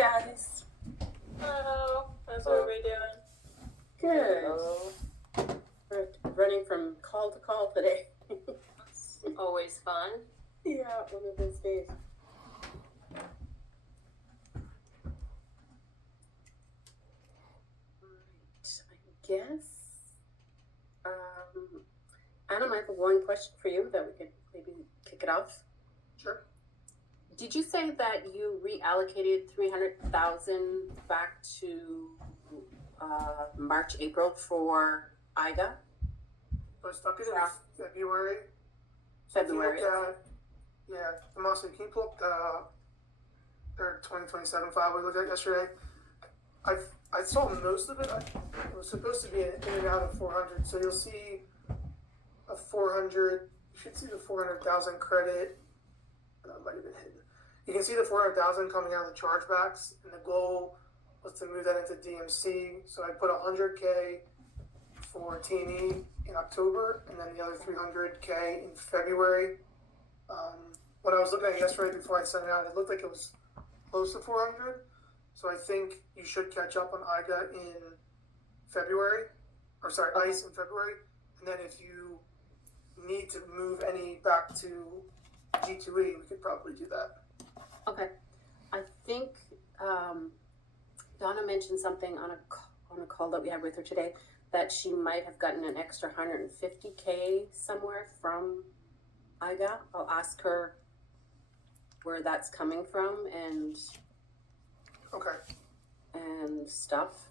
guys. Hello. How's everybody doing? Good. Hello. We're running from call to call today. It's always fun. Yeah, one of those days. Right, I guess. Adam, I have one question for you that we could maybe kick it off. Sure. Did you say that you reallocated 300,000 back to March, April for IGA? So I stuck it in February. February. Tommaso, can you pull up their 2027 file we looked at yesterday? I saw most of it. It was supposed to be in and out of 400. So you'll see a 400. You should see the 400,000 credit. Might have been hidden. You can see the 400,000 coming out of the chargebacks, and the goal was to move that into DMC. So I put 100K for T&E in October, and then the other 300K in February. When I was looking at it yesterday before I sent it out, it looked like it was close to 400. So I think you should catch up on IGA in February, ICE in February, and then if you need to move any back to G2E, we could probably do that. Okay. I think Donna mentioned something on a call that we had with her today that she might have gotten an extra 150K somewhere from IGA. I'll ask her where that's coming from and stuff.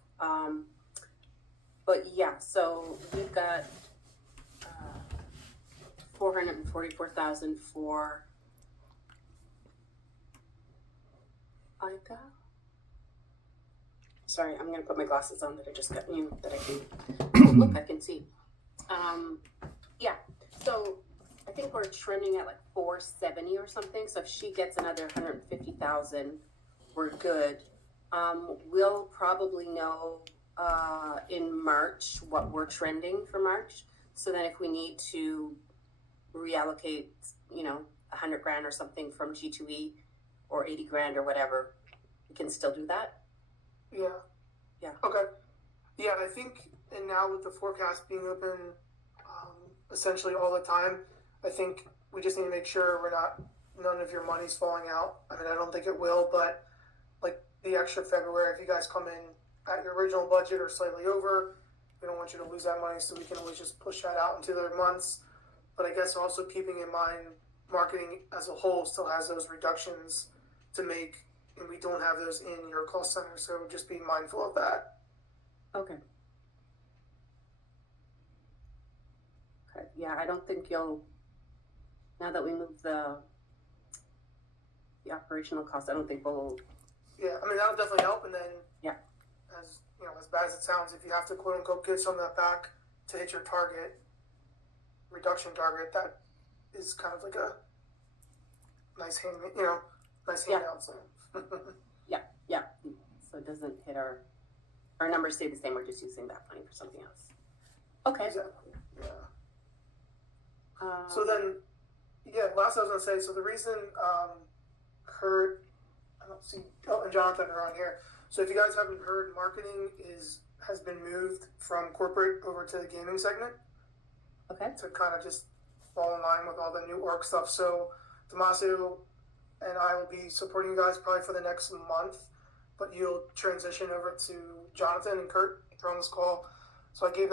But yeah, so we've got 444,000 for IGA. Sorry, I'm gonna put my glasses on that I just got new that I can look, I can see. Yeah, so I think we're trending at like 470 or something. So if she gets another 150,000, we're good. We'll probably know in March what we're trending for March. So then if we need to reallocate, 100 grand or something from G2E or 80 grand or whatever, we can still do that. Yeah. Okay. Yeah, I think, and now with the forecast being open essentially all the time, I think we just need to make sure none of your money's falling out. I mean, I don't think it will, but like the extra February, if you guys come in at your original budget or slightly over, we don't want you to lose that money, so we can always just push that out into the other months. But I guess also keeping in mind, marketing as a whole still has those reductions to make, and we don't have those in your cost center, so just be mindful of that. Okay. Yeah, I don't think you'll, now that we move the operational costs, I don't think we'll. Yeah, I mean, that'll definitely help, and then, as bad as it sounds, if you have to quote unquote get some of that back to hit your reduction target, that is kind of like a nice handout. So. Yeah. So it doesn't hit our numbers stay the same. We're just using that money for something else. Okay. Exactly. Yeah. So then, last I was gonna say. So the reason Kurt, I don't see, and Jonathan are on here. So if you guys haven't heard, marketing has been moved from corporate over to the gaming segment. Okay. To kind of just fall in line with all the new org stuff. So Tommaso and I will be supporting you guys probably for the next month, but you'll transition over to Jonathan and Kurt. They're on this call. So I gave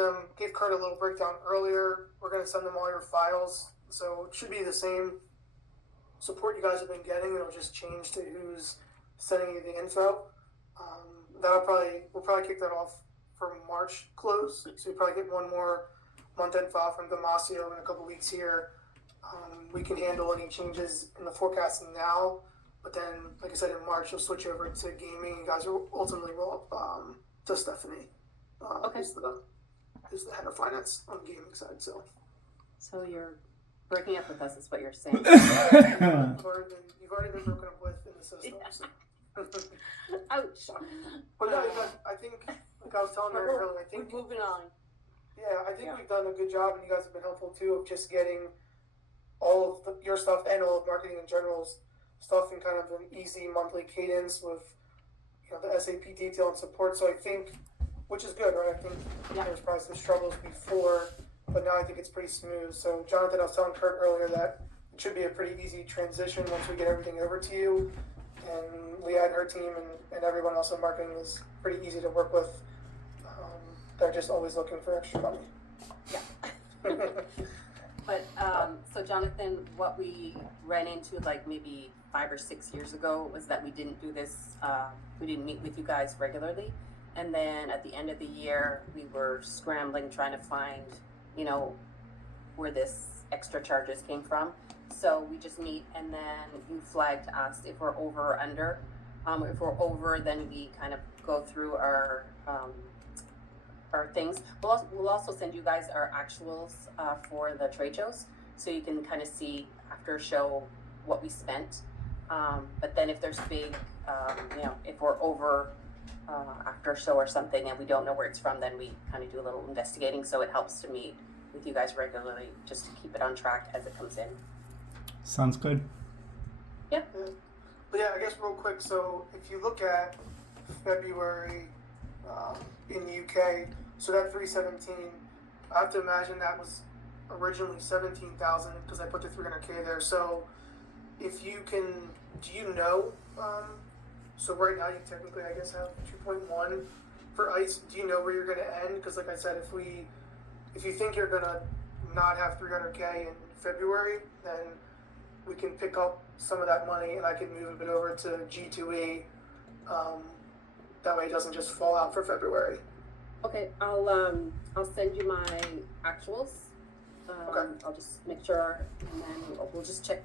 Kurt a little breakdown earlier. We're going to send them all your files. So it should be the same support you guys have been getting. It'll just change to who's sending you the info. We'll probably kick that off for March close. So you probably get one more month-end file from Damasio in a couple weeks here. We can handle any changes in the forecasting now, but then, like I said, in March, you'll switch over to gaming. You guys will ultimately roll up to Stephanie, who's the head of finance on the gaming side. So you're breaking up with us, is what you're saying. You've already been broken up with in the system. Yeah. So. Ouch. But no, I think, like I was telling her earlier, I think we're moving on. Yeah, I think we've done a good job, and you guys have been helpful too, of just getting all of your stuff and all of marketing in general's stuff in kind of an easy monthly cadence with the SAP detail and support. So I think, which is good, right? I think there was probably some struggles before, but now I think it's pretty smooth. So Jonathan, I was telling Kurt earlier that it should be a pretty easy transition once we get everything over to you. And Leah and her team and everyone else in marketing is pretty easy to work with. They're just always looking for extra money. Yeah. But, so Jonathan, what we ran into like maybe 5 or 6 years ago was that we didn't do this, we didn't meet with you guys regularly. And then at the end of the year, we were scrambling, trying to find, where this extra charges came from. So we just meet and then you flagged us if we're over or under. If we're over, then we kind of go through our things. We'll also send you guys our actuals for the trade shows, so you can kind of see after a show what we spent. But then if there's big, if we're over after a show or something and we don't know where it's from, then we kind of do a little investigating. So it helps to meet with you guys regularly just to keep it on track as it comes in. Sounds good. Yep. But yeah, I guess real quick. So if you look at February in the UK, so that 317, I have to imagine that was originally 17,000 because I put the 300K there. So if you can, do you know? So right now you technically, I guess, have 2.1 for ICE. Do you know where you're going to end? Because like I said, if you think you're going to not have 300K in February, then we can pick up some of that money and I can move it over to G2E. That way it doesn't just fall out for February. Okay, I'll send you my actuals. Okay. I'll just make sure, and then we'll just check.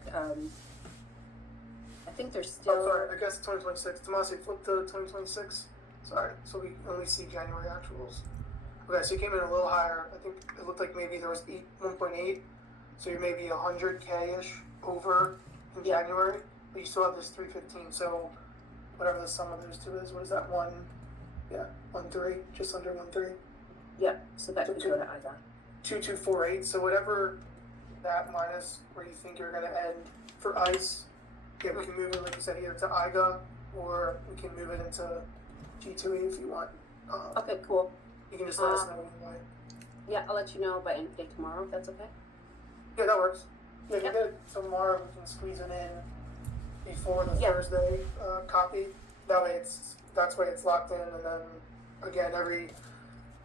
I think there's still. Oh, sorry, I guess 2026. Tomasi, flip to 2026. Sorry, so we only see January actuals. Okay, so you came in a little higher. I think it looked like maybe there was 1.8, so you're maybe 100K-ish over in January, but you still have this 315. So whatever the sum of those two is, what is that? 1.3, just under 1.3. Yeah, so that could go to either. 2248. So whatever that minus where you think you're going to end for ICE, yeah, we can move it, like you said, either to IGA or we can move it into G2E if you want. Okay, cool. You can just let us know anyway. Yeah, I'll let you know by end of day tomorrow, if that's okay. Yeah, that works. Yeah, if Yep. you get it tomorrow, we can squeeze it in before the Yeah. Thursday copy. That way that's why it's locked in, and then again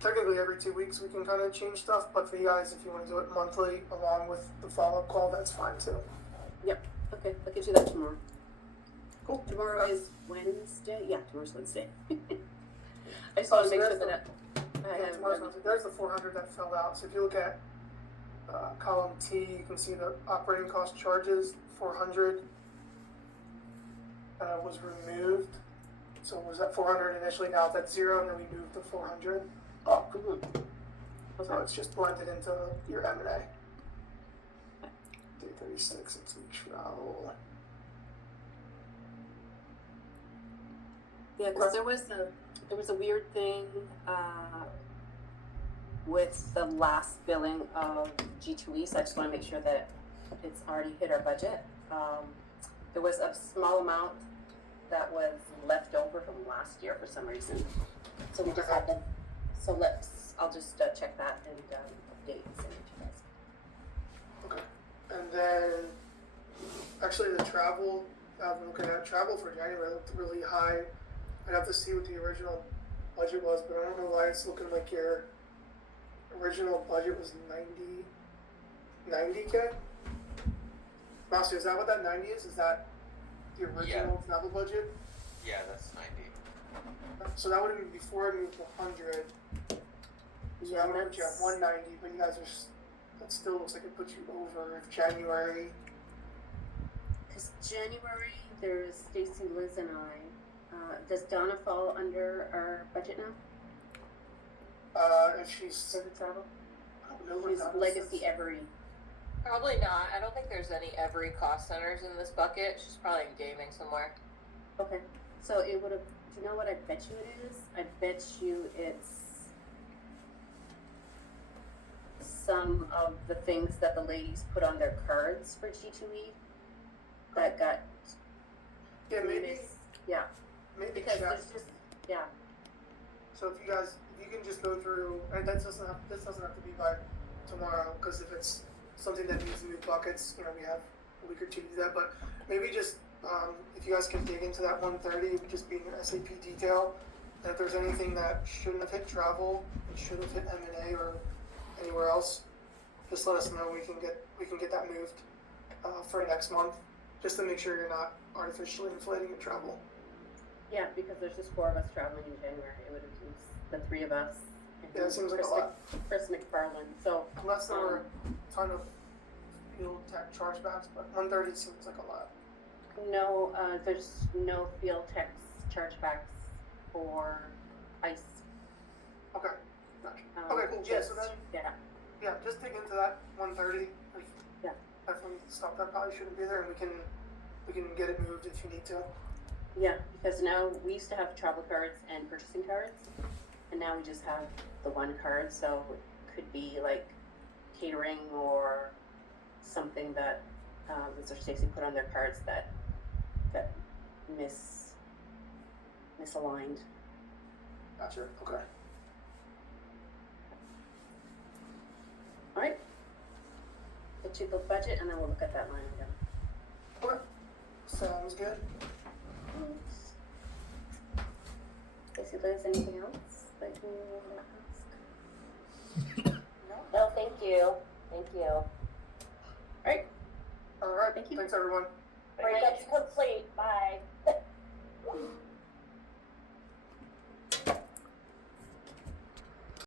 technically every 2 weeks we can kind of change stuff, but for you guys, if you want to do it monthly along with the follow-up call, that's fine too. Yep, okay, I'll get you that tomorrow. Cool. Tomorrow is Wednesday? Yeah, tomorrow's Wednesday. I just want to so make sure there's that I have. tomorrow's Wednesday. There's the 400 that fell out. So if you look at column T, you can see the operating cost charges, 400 was removed. So it was at 400 initially, now it's at 0, and then we moved the 400 up. Mhm. So it's just blended into your M&A. 336 into travel. Yeah, because there was a weird thing with the last billing of G2E, so I just want to make sure that it's already hit our budget. There was a small amount that was left over from last year for some reason, so we just had to. So I'll just check that and update and send it to you guys. Okay. And then, actually, the travel, I'm looking at travel for January looked really high. I'd have to see what the original budget was, but I don't know why it's looking like your original budget was 90K? Matthew, is that what that 90 is? Is that the original travel budget? Yeah, that's 90. So that would have been before I moved to 100. So that would have put you at 190, but you guys are, that still looks like it puts you over if January. Because January, there's Stacy, Liz, and I. Does Donna fall under our budget now If she's, for the travel? I don't know what She's that Legacy is. Every. Probably not. I don't think there's any every cost centers in this bucket. She's probably in gaming somewhere. Okay, so it would have. Do you know what I bet you it is? I bet you it's some of the things that the ladies put on their cards for G2E that got. Yeah, maybe. Yeah. maybe because check. there's just, yeah, So if you can just go through, and this doesn't have to be by tomorrow, because if it's something that needs new buckets, we have a week or two to do that. But maybe just if you guys can dig into that 130, just being an SAP detail, and if there's anything that shouldn't have hit travel, and should have hit M&A or anywhere else, just let us know. We can get that moved for next month, just to make sure you're not artificially inflating your travel. yeah, because there's just 4 of us traveling in January. It would have been the 3 of us. And Yeah, it seems like a lot. Chris McFarland. So Unless there were a ton of field tech chargebacks, but 130 seems like a lot. no, there's no field techs chargebacks for ICE. Okay, gotcha. Okay, cool. Yeah, so then, yeah, just dig into that 130. Yeah. Definitely stuff that probably shouldn't be there, and we can get it moved if you need to. yeah, because now we used to have travel cards and purchasing cards, and now we just have the 1 card. So it could be like catering or something that Mr. Stacy put on their cards that misaligned. Gotcha. Okay. All right. Get you the budget, and then we'll look at that line item. Okay. Sounds good. Stacy, if there's anything else that you want to ask? No, thank you. Thank you. All right. All right. Thank you. Thanks, everyone. Breakup's complete. Bye.